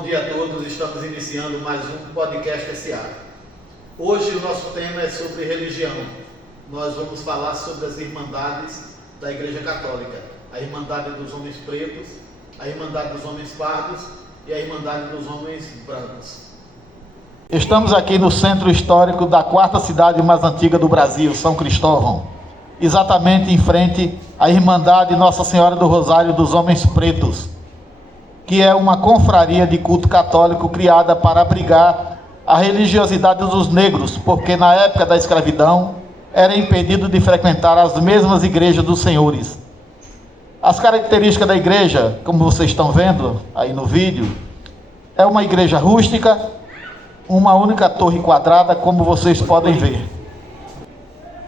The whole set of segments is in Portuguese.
Bom dia a todos, estamos iniciando mais um podcast SA. Hoje o nosso tema é sobre religião. Nós vamos falar sobre as irmandades da Igreja Católica. A Irmandade dos Homens Pretos, a Irmandade dos Homens Pardos e a Irmandade dos Homens Brancos. Estamos aqui no centro histórico da quarta cidade mais antiga do Brasil, São Cristóvão. Exatamente em frente à Irmandade Nossa Senhora do Rosário dos Homens Pretos, que é uma confraria de culto católico criada para abrigar a religiosidade dos negros, porque na época da escravidão era impedido de frequentar as mesmas igrejas dos senhores. As características da igreja, como vocês estão vendo aí no vídeo, é uma igreja rústica, uma única torre quadrada, como vocês podem ver.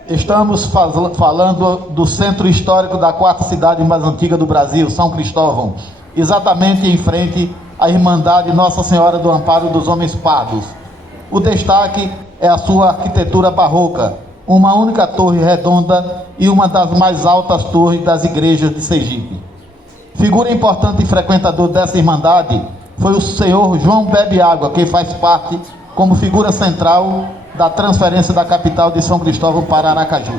Estamos falando do centro histórico da quarta cidade mais antiga do Brasil, São Cristóvão, exatamente em frente à Irmandade Nossa Senhora do Amparo dos Homens Pardos. O destaque é a sua arquitetura barroca, uma única torre redonda e uma das mais altas torres das igrejas de Sergipe. Figura importante e frequentador dessa irmandade foi o senhor João Bebe Água, que faz parte como figura central da transferência da capital de São Cristóvão para Aracaju.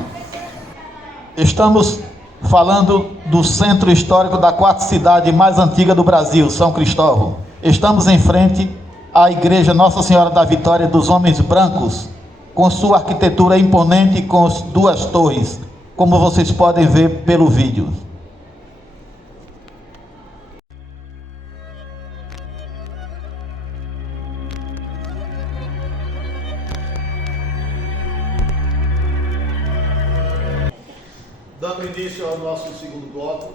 Estamos falando do centro histórico da quarta cidade mais antiga do Brasil, São Cristóvão. Estamos em frente à igreja Nossa Senhora da Vitória dos Homens Brancos, com sua arquitetura imponente com as duas torres, como vocês podem ver pelo vídeo. Dando início ao nosso segundo bloco,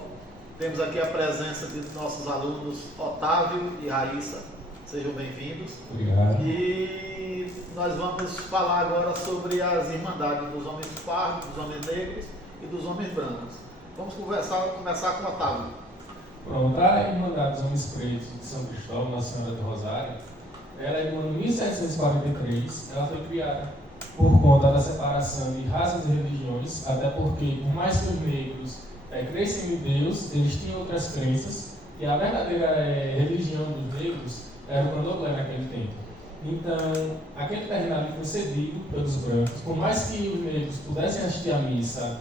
temos aqui a presença de nossos alunos Otávio e Raíssa. Sejam bem-vindos. Obrigado. E nós vamos falar agora sobre as irmandades dos homens pardos, dos homens negros e dos homens brancos. Vamos começar com Otávio. Pronto, a Irmandade dos Homens Pretos de São Cristóvão, Nossa Senhora do Rosário, ela é de 1743, ela foi criada por conta da separação de raças e religiões, até porque, por mais que os negros crescem em Deus, eles tinham outras crenças, e a verdadeira religião dos negros era o candomblé naquele tempo. Então, aquele terreno ali foi cedido pelos brancos, por mais que os negros pudessem assistir à missa,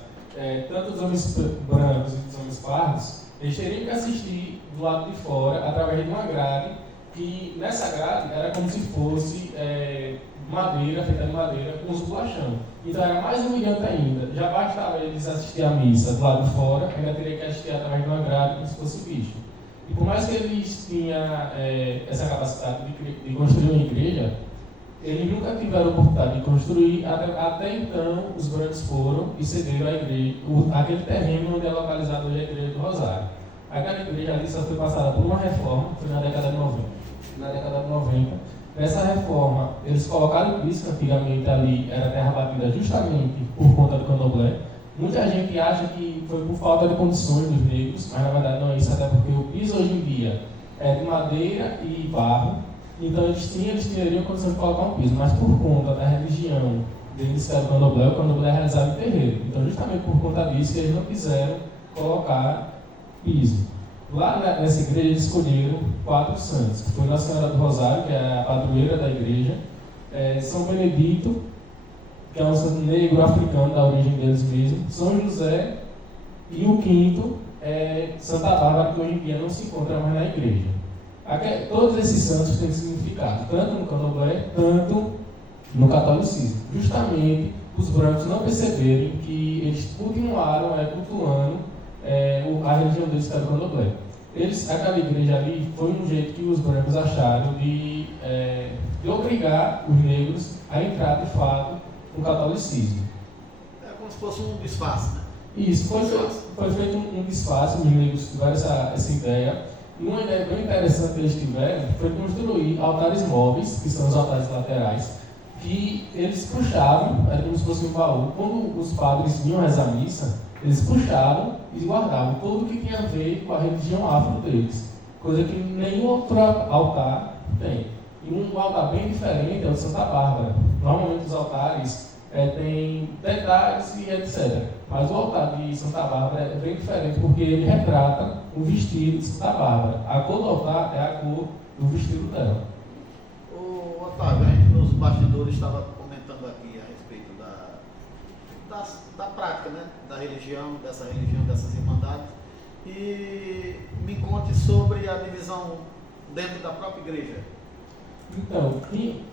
tanto dos homens brancos e dos homens pardos, eles teriam que assistir do lado de fora, através de uma grade, que nessa grade era como se fosse madeira, feita de madeira, com os bolachão. Então era mais humilhante ainda. Já bastava eles assistir à missa do lado de fora, ainda teria que assistir através de uma grade, como se fosse bicho. E por mais que eles tinham essa capacidade de construir uma igreja, eles nunca tiveram a oportunidade de construir, até então os brancos foram e cederam a igreja, aquele terreno onde é localizado hoje a igreja do Rosário. Aquela igreja ali só foi passada por uma reforma, foi na década de 90. Na década de 90, nessa reforma, eles colocaram o piso, que antigamente ali era terra batida justamente por conta do candomblé. Muita gente acha que foi por falta de condições dos negros, mas na verdade não é isso, até porque o piso hoje em dia é de madeira e barro, então eles teriam condição de colocar um piso, mas por conta da religião deles, que era o candomblé é realizado em terreiro. Então justamente por conta disso que eles não quiseram colocar piso. Lá nessa igreja eles escolheram 4 santos, que foi Nossa Senhora do Rosário, que é a padroeira da igreja, São Benedito, que é um santo negro africano da origem deles mesmo, São José, e o quinto é Santa Bárbara, que hoje em dia não se encontra mais na igreja. Todos esses santos têm significado, tanto no candomblé, tanto no catolicismo. Justamente os brancos não perceberem que eles continuaram cultuando a religião deles, que era o candomblé. Aquela igreja ali foi um jeito que os brancos acharam de obrigar os negros a entrar de fato no catolicismo. É como se fosse um disfarce, né? Isso, foi feito um disfarce, os negros tiveram essa ideia. E uma ideia bem interessante que eles tiveram foi construir altares móveis, que são os altares laterais, que eles puxavam, era como se fosse um baú. Quando os padres vinham rezar a missa, eles puxavam e guardavam tudo que tinha a ver com a religião afro deles, coisa que nenhum outro altar tem. E um altar bem diferente é o de Santa Bárbara. Normalmente os altares têm detalhes e etc. Mas o altar de Santa Bárbara é bem diferente porque ele retrata o vestido de Santa Bárbara. A cor do altar é a cor do vestido dela. O Otávio, a gente nos bastidores estava comentando aqui a respeito da prática, né? Da religião, dessas irmandades. E me conte sobre a divisão dentro da própria igreja. Então,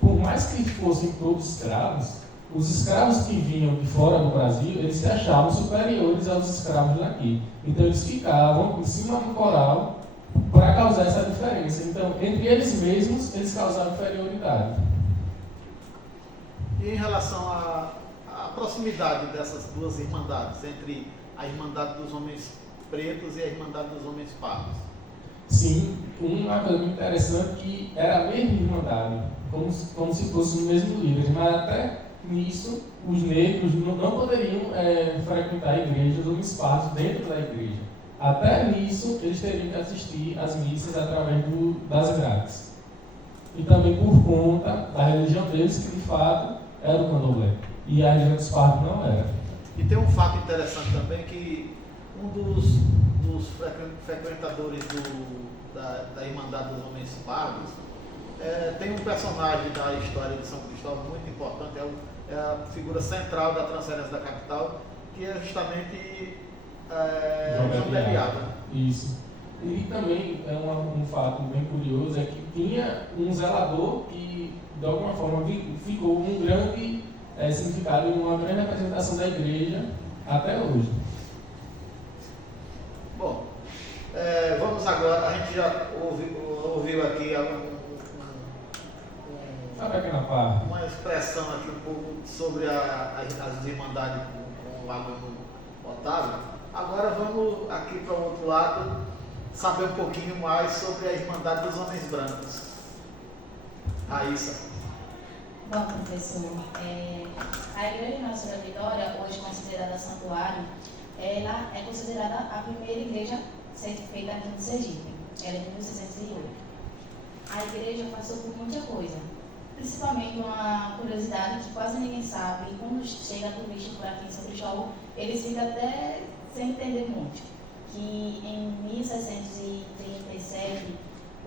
por mais que fossem todos escravos, os escravos que vinham de fora do Brasil, eles se achavam superiores aos escravos daqui. Então, eles ficavam em cima do coral para causar essa diferença. Então, entre eles mesmos, eles causavam inferioridade. E em relação à proximidade dessas duas irmandades, entre a Irmandade dos Homens Pretos e a Irmandade dos Homens Pardos? Sim, uma coisa muito interessante que era a mesma irmandade, como se fosse no mesmo livro, mas até nisso os negros não poderiam frequentar a igreja, os homens pardos dentro da igreja. Até nisso eles teriam que assistir às missas através das grades. E também por conta da religião deles, que de fato era o candomblé. E a religião dos pardos não era. E tem um fato interessante também que um dos frequentadores da Irmandade dos Homens Pardos tem um personagem da história de São Cristóvão muito importante, é a figura central da transferência da capital, que é justamente João Bebiada. Isso. E também um fato bem curioso é que tinha um zelador que de alguma forma ficou um grande significado, uma grande representação da igreja até hoje. Bom, vamos agora, a gente já ouviu aqui uma expressão aqui um pouco sobre as irmandades com o aluno Otávio. Agora vamos aqui para o outro lado saber um pouquinho mais sobre a Irmandade dos Homens Brancos. Raíssa. Bom, professor, a Igreja Nossa Senhora da Vitória, hoje considerada santuário, ela é considerada a primeira igreja a ser feita aqui no Sergipe. Ela é de 1608. A igreja passou por muita coisa, principalmente uma curiosidade que quase ninguém sabe, e quando chega turista por aqui em São Cristóvão, eles ficam até sem entender muito, que em 1637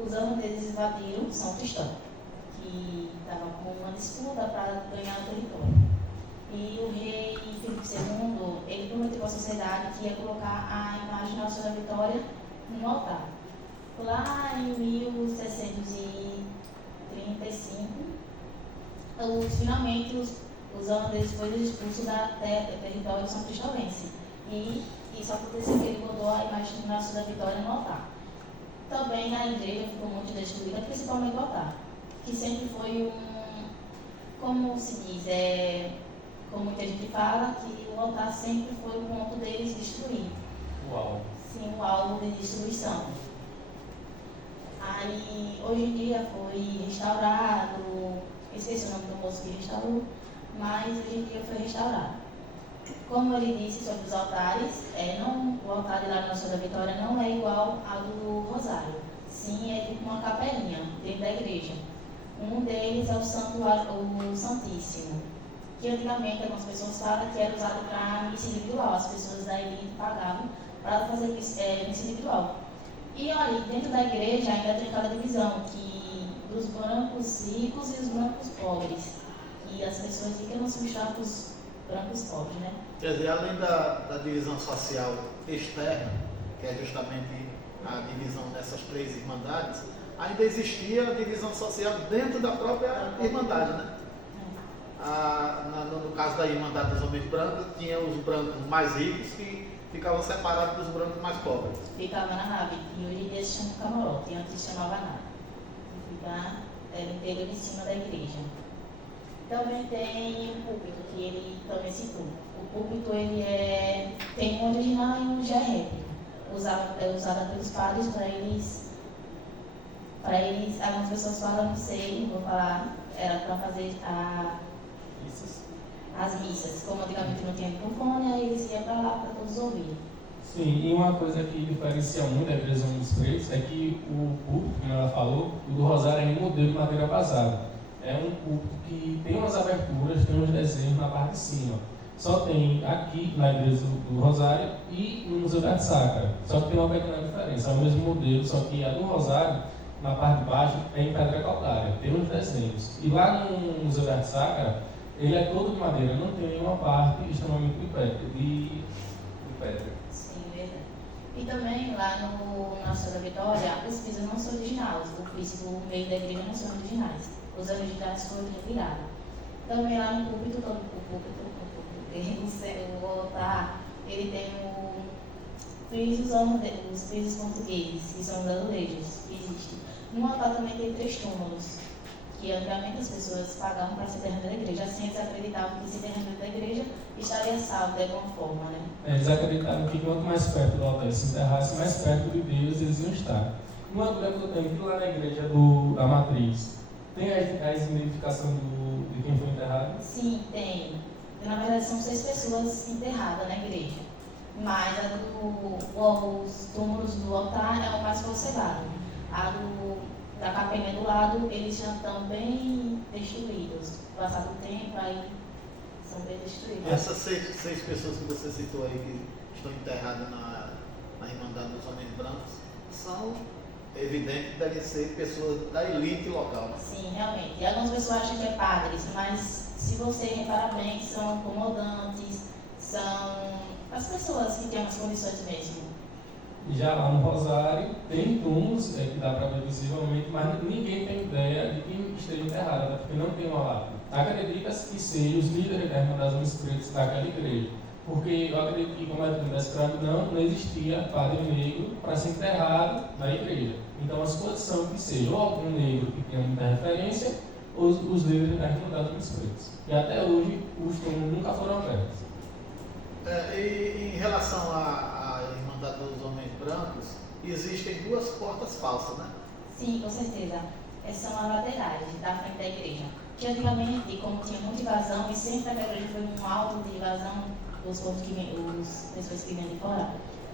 os holandeses invadiram São Cristóvão, que estava com uma disputa para ganhar o território. E o rei Filipe II, ele prometeu à sociedade que ia colocar a imagem da Nossa Senhora da Vitória no altar. Lá em 1635, finalmente os holandeses foram expulsos do território de São Cristóvense. E isso aconteceu que ele botou a imagem da Nossa Senhora da Vitória no altar. Também a igreja ficou muito destruída, principalmente o altar, que sempre foi como se diz, como muita gente fala, que o altar sempre foi o ponto deles destruir. Uau. Sim, o alvo de destruição. Aí, hoje em dia foi restaurado, esqueci o nome do moço que restaurou, mas hoje em dia foi restaurado. Como ele disse sobre os altares, o altar de lá da Nossa Senhora da Vitória não é igual ao do Rosário. Sim, é tipo uma capelinha dentro da igreja. Um deles é o Santíssimo, que antigamente algumas pessoas falam que era usado para missa individual. As pessoas da elite pagavam para fazer missa individual. E olha, dentro da igreja ainda tem aquela divisão dos brancos ricos e os brancos pobres. E as pessoas dizem que não se misturam com os brancos pobres, né? Quer dizer, além da divisão social externa, que é justamente a divisão dessas três irmandades, ainda existia a divisão social dentro da própria irmandade, né? No caso da Irmandade dos Homens Brancos, tinha os brancos mais ricos que ficavam separados dos brancos mais pobres. Ficava na nave, e hoje em dia se chama camarote, antes se chamava nave. Era o interior de cima da igreja. Também tem o púlpito, que ele também citou. O púlpito tem um original e um já é réplica. É usado pelos padres para eles, algumas pessoas falam, não sei, vou falar, era para fazer as missas. Como antigamente não tinha microfone, aí eles iam para lá para todos ouvirem. Sim, e uma coisa que diferencia muito a igreja dos pretos é que o púlpito, como ela falou, o do Rosário é um modelo de madeira vazada. É um púlpito que tem umas aberturas, tem uns desenhos na parte de cima. Só tem aqui na igreja do Rosário e no Museu da Arte Sacra. Só que tem uma pequena diferença, é o mesmo modelo, só que a do Rosário na parte de baixo é em pedra calcária, tem uns desenhos. E lá no Museu de Arte Sacra, ele é todo de madeira, não tem nenhuma parte extremamente de pedra. Sim, verdade. E também lá na Senhora da Vitória, os pisos não são originais, o piso do meio da igreja não são originais. Os originais foram retirados. Também lá no púlpito, o altar, ele tem os pisos portugueses, que são os azulejos, que existem. No altar também tem 3 túmulos, que antigamente as pessoas pagavam para ser terreno da igreja. Assim eles acreditavam que esse terreno da igreja estaria salvo de alguma forma, né? Eles acreditavam que quanto mais perto do altar se enterrasse, mais perto de Deus eles iam estar. Uma dúvida que eu tenho que lá na igreja da Matriz, tem a identificação de quem foi enterrado? Sim, tem. Na verdade são 6 pessoas enterradas na igreja. Mas os túmulos do altar é o mais conservado. Da capela do lado, eles já estão bem destruídos. Passado o tempo, aí são bem destruídos. Essas 6 pessoas que você citou aí, que estão enterradas na Irmandade dos Homens Brancos, são evidentes que devem ser pessoas da elite local, né? Sim, realmente. E algumas pessoas acham que é padres, mas se você reparar bem, são comandantes, são as pessoas que têm as condições mesmo. Já lá no Rosário, tem túmulos que dá para ver visivelmente, mas ninguém tem ideia de quem esteja enterrado, né? Porque não tem uma lápide. Acredita-se que sejam os líderes da Irmandade dos Homens Pretos daquela igreja. Porque eu acredito que, como é da escravidão, não existia padre negro para ser enterrado na igreja. Então, a suposição que seja ou algum negro que tenha muita referência, ou os líderes da Irmandade dos Homens Pretos. E até hoje, os túmulos nunca foram abertos. E em relação à Irmandade dos Homens Brancos, existem 2 portas falsas, né? Sim, com certeza. Essas são as laterais da frente da igreja. Que antigamente, como tinha muita invasão, e sempre a igreja foi um alto de invasão dos povos pessoas que vêm de fora,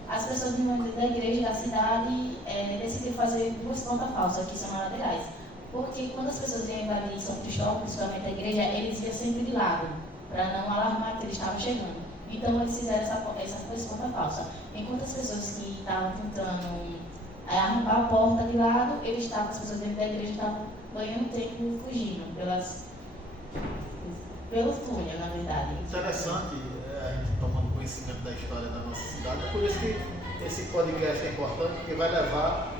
as pessoas da igreja e da cidade decidiram fazer 2 portas falsas, que são as laterais. Porque quando as pessoas iam invadir São Cristóvão, principalmente a igreja, eles iam sempre de lado, para não alarmar que eles estavam chegando. Então eles fizeram essa 2 portas falsas. Enquanto as pessoas que estavam tentando arrombar a porta de lado, as pessoas dentro da igreja estavam ganhando tempo fugindo pelo túnel, na verdade. Interessante a gente tomando conhecimento da história da nossa cidade. É por isso que esse podcast é importante, porque vai dar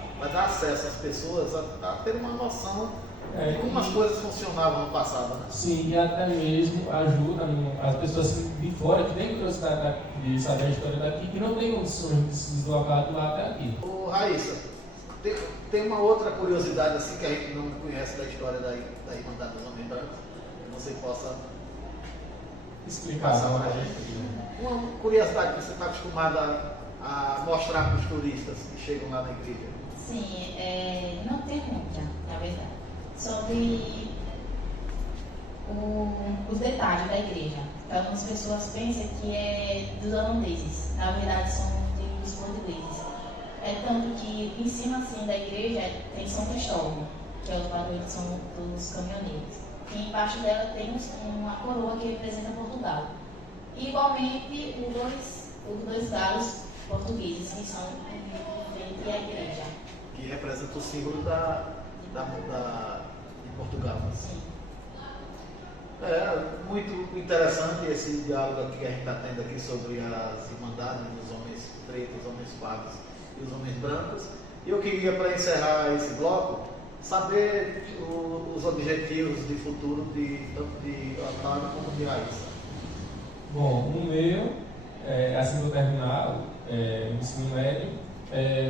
acesso às pessoas a ter uma noção de como as coisas funcionavam no passado, né? Sim, e até mesmo ajuda as pessoas de fora que têm curiosidade de saber a história daqui, que não tem condições de se deslocar de lá até aqui. Ô, Raíssa, tem uma outra curiosidade assim que a gente não conhece da história da Irmandade dos Homens Brancos, que você possa Explicar passar para a pra gente. Uma curiosidade que você está acostumada a mostrar para os turistas que chegam lá na igreja. Sim, não tem muita, na verdade. Sobre os detalhes da igreja. Algumas pessoas pensam que é dos holandeses, na verdade são dos portugueses. Tanto que em cima assim da igreja tem São Cristóvão, que é o padroeiro dos caminhoneiros. E embaixo dela tem uma coroa que representa Portugal. E, igualmente os dois galos portugueses que são frente à igreja. Que representa o símbolo de Portugal. Sim. Muito interessante esse diálogo aqui que a gente está tendo aqui sobre as irmandades dos homens pretos, os homens pardos e os homens brancos. E eu queria, para encerrar esse bloco, saber os objetivos de futuro tanto de Otávio como de Raíssa. Bom, o meu, assim que eu terminar o ensino médio,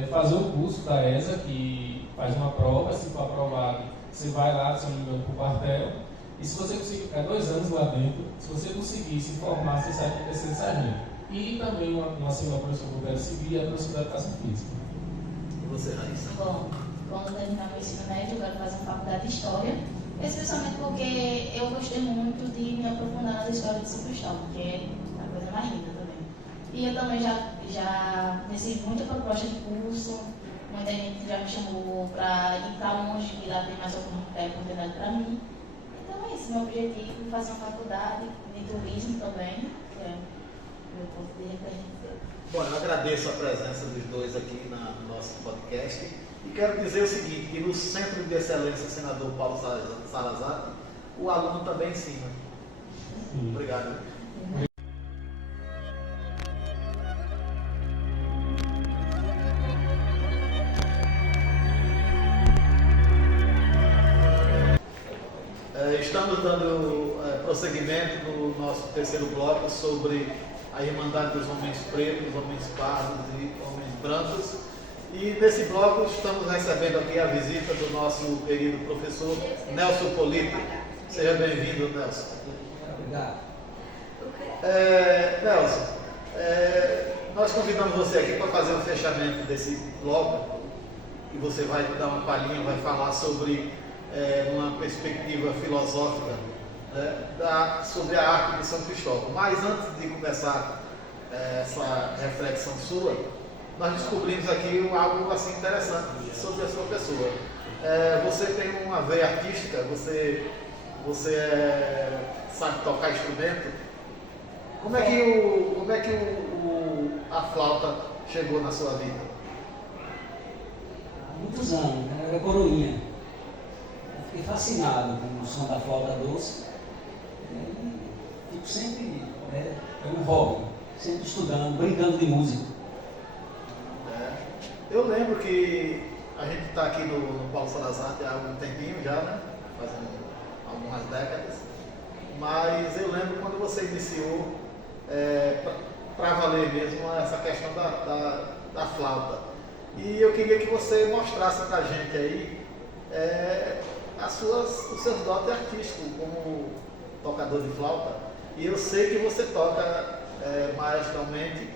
fazer o curso da ESA, que faz uma prova, se for aprovado, você vai lá, se não me engano, para o quartel, e se você conseguir ficar 2 anos lá dentro, se você conseguir se formar, você sai para terceiro sargento. E também uma segunda professora do Governo Civil e a professora da Educação Física. E você, Raíssa? Bom, quando terminar meu ensino médio, eu quero fazer uma faculdade de História, especialmente porque eu gostei muito de me aprofundar nas histórias de São Cristóvão, que é a coisa mais linda também. E eu também já recebi muita proposta de curso, muita gente já me chamou para ir para longe, que lá tem mais oportunidade para mim. Então é esse meu objetivo, fazer uma faculdade de turismo também, que é o meu ponto de referência. Bom, eu agradeço a presença dos dois aqui no nosso podcast e quero dizer o seguinte, que no Centro de Excelência Senador Paulo Salazar, o aluno também ensina. Sim. Obrigado. Estamos dando prosseguimento no nosso terceiro bloco sobre a Irmandade dos Homens Pretos, Homens Pardos e Homens Brancos. E nesse bloco estamos recebendo aqui a visita do nosso querido professor Nelson Polito. Seja bem-vindo, Nelson. Obrigado. Nelson, nós convidamos você aqui para fazer o fechamento desse bloco e você vai dar uma palhinha, vai falar sobre uma perspectiva filosófica, né, sobre a arte de São Cristóvão. Mas antes de começar essa reflexão sua, nós descobrimos aqui algo assim interessante sobre a sua pessoa. Você tem uma veia artística, você sabe tocar instrumento. Como é que a flauta chegou na sua vida? Há muitos anos, eu era coroinha. Eu fiquei fascinado com o som da flauta doce. E fico sempre, é um hobby, sempre estudando, brincando de música. Eu lembro que a gente está aqui no Paulo Salazar há algum tempinho já, né? Fazendo algumas décadas. Mas eu lembro quando você iniciou para valer mesmo essa questão da flauta. E eu queria que você mostrasse para a gente aí os seus dotes artísticos como tocador de flauta. E eu sei que você toca maestralmente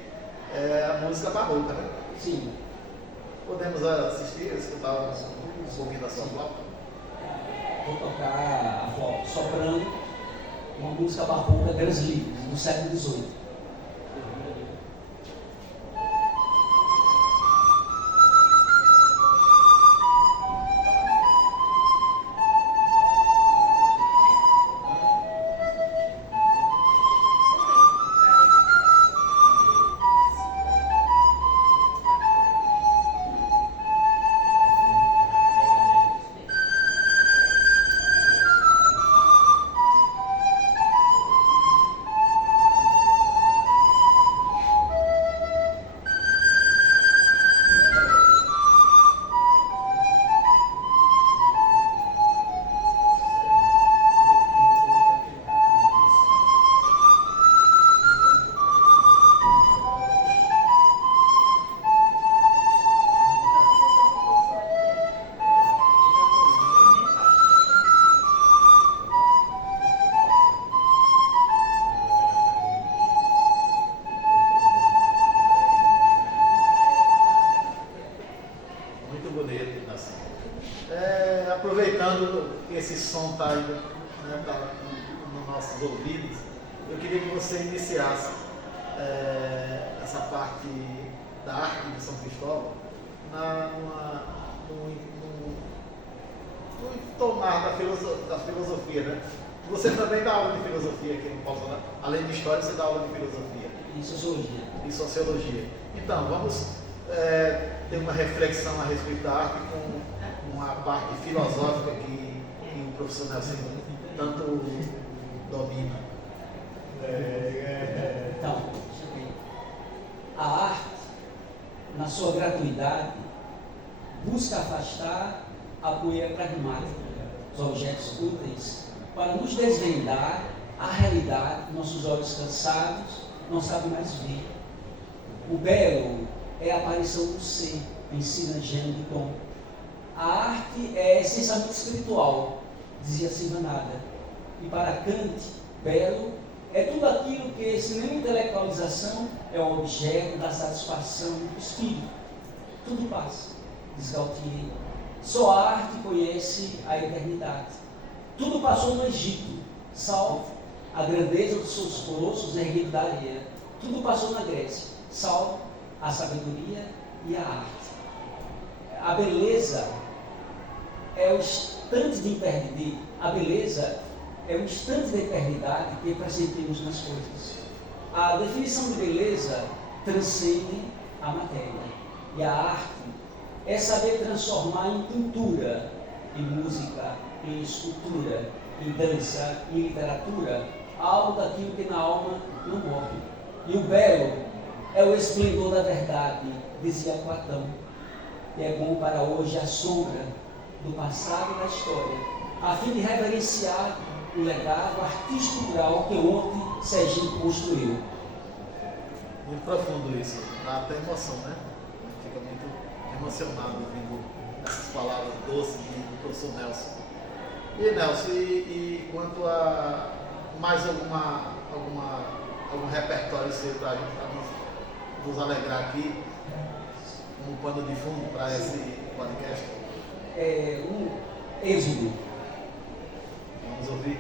a música barroca, né? Sim. Podemos assistir, escutar um pouquinho da sua flauta? Vou tocar a flauta soprano, uma música barroca Grandes Livros, do século XVIII. Aproveitando que esse som está aí, né, tá nos nossos ouvidos, eu queria que você iniciasse essa parte da arte de São Cristóvão no entornar da filosofia, né? Você também dá aula de filosofia aqui no Paulo Salazar. Além de história, você dá aula de filosofia. E sociologia. E sociologia. Então, vamos ter uma reflexão a respeito da arte com uma parte filosófica que o professor Nelson tanto domina. Então, a arte, na sua gratuidade, busca afastar a poeira pragmática dos objetos úteis para nos desvendar a realidade que nossos olhos cansados não sabem mais ver. O belo é a aparição do ser, ensina Jean Dutton. A arte é essencialmente espiritual, dizia Silva Nada. E para Kant, belo é tudo aquilo que, sem nenhuma intelectualização, é o objeto da satisfação do espírito. Tudo passa, diz Gautier. Só a arte conhece a eternidade. Tudo passou no Egito, salvo a grandeza dos seus colossos erguidos da areia. Tudo passou na Grécia, salvo a sabedoria e a arte. A beleza é o instante de eternidade. A beleza é o instante da eternidade que pressentimos nas coisas. A definição de beleza transcende a matéria. E a arte é saber transformar em pintura, em música, em escultura, em dança, em literatura, algo daquilo que na alma não morre. E o belo é o esplendor da verdade, dizia Platão. E é bom para hoje a sombra do passado e da história, a fim de reverenciar o legado artístico-cultural que ontem Serginho construiu. Muito profundo isso, dá até emoção, né? Fica muito emocionado ouvindo essas palavras doces do professor Nelson. E Nelson, e quanto a mais algum repertório seu para nos alegrar aqui, um pano de fundo para esse podcast? Um êxodo. Vamos ouvir.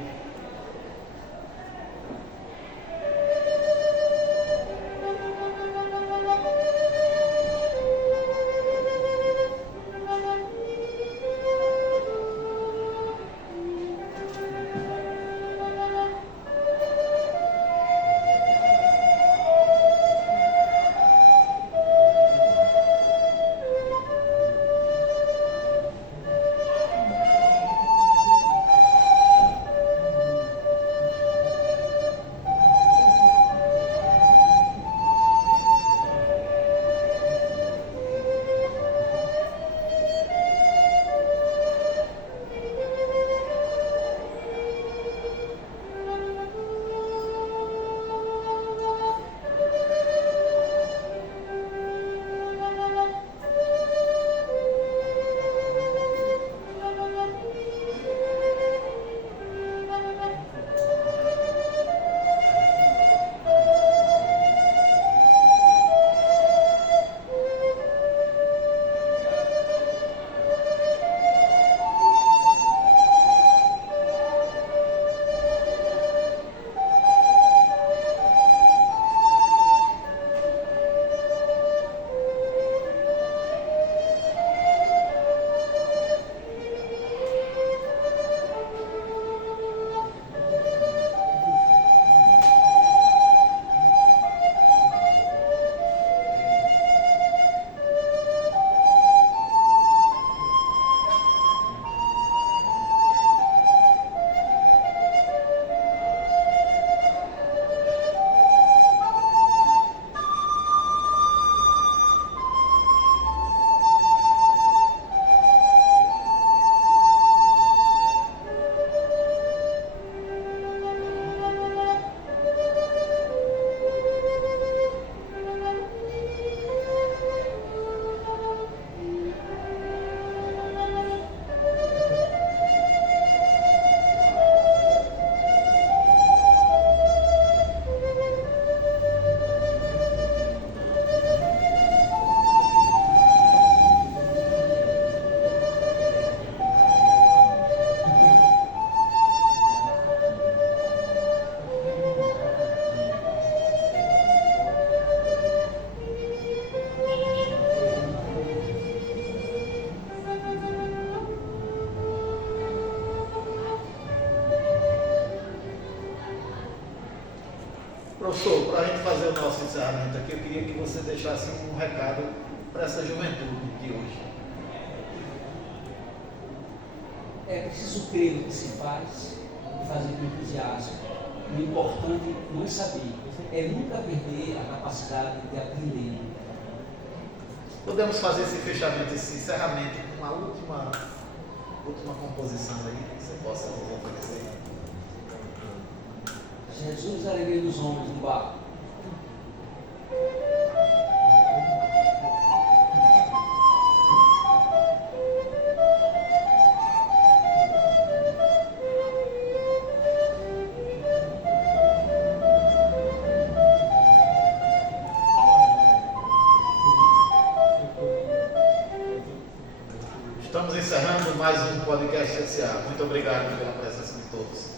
Professor, para a gente fazer o nosso encerramento aqui, eu queria que você deixasse um recado para essa juventude de hoje. É preciso crer no que se faz e fazer com entusiasmo. O importante não é saber, é nunca perder a capacidade de aprender. Podemos fazer esse fechamento, esse encerramento com uma última composição aí que você possa nos oferecer. Jesus, a alegria dos homens do barco. Estamos encerrando mais um podcast SA. Muito obrigado pela presença de todos.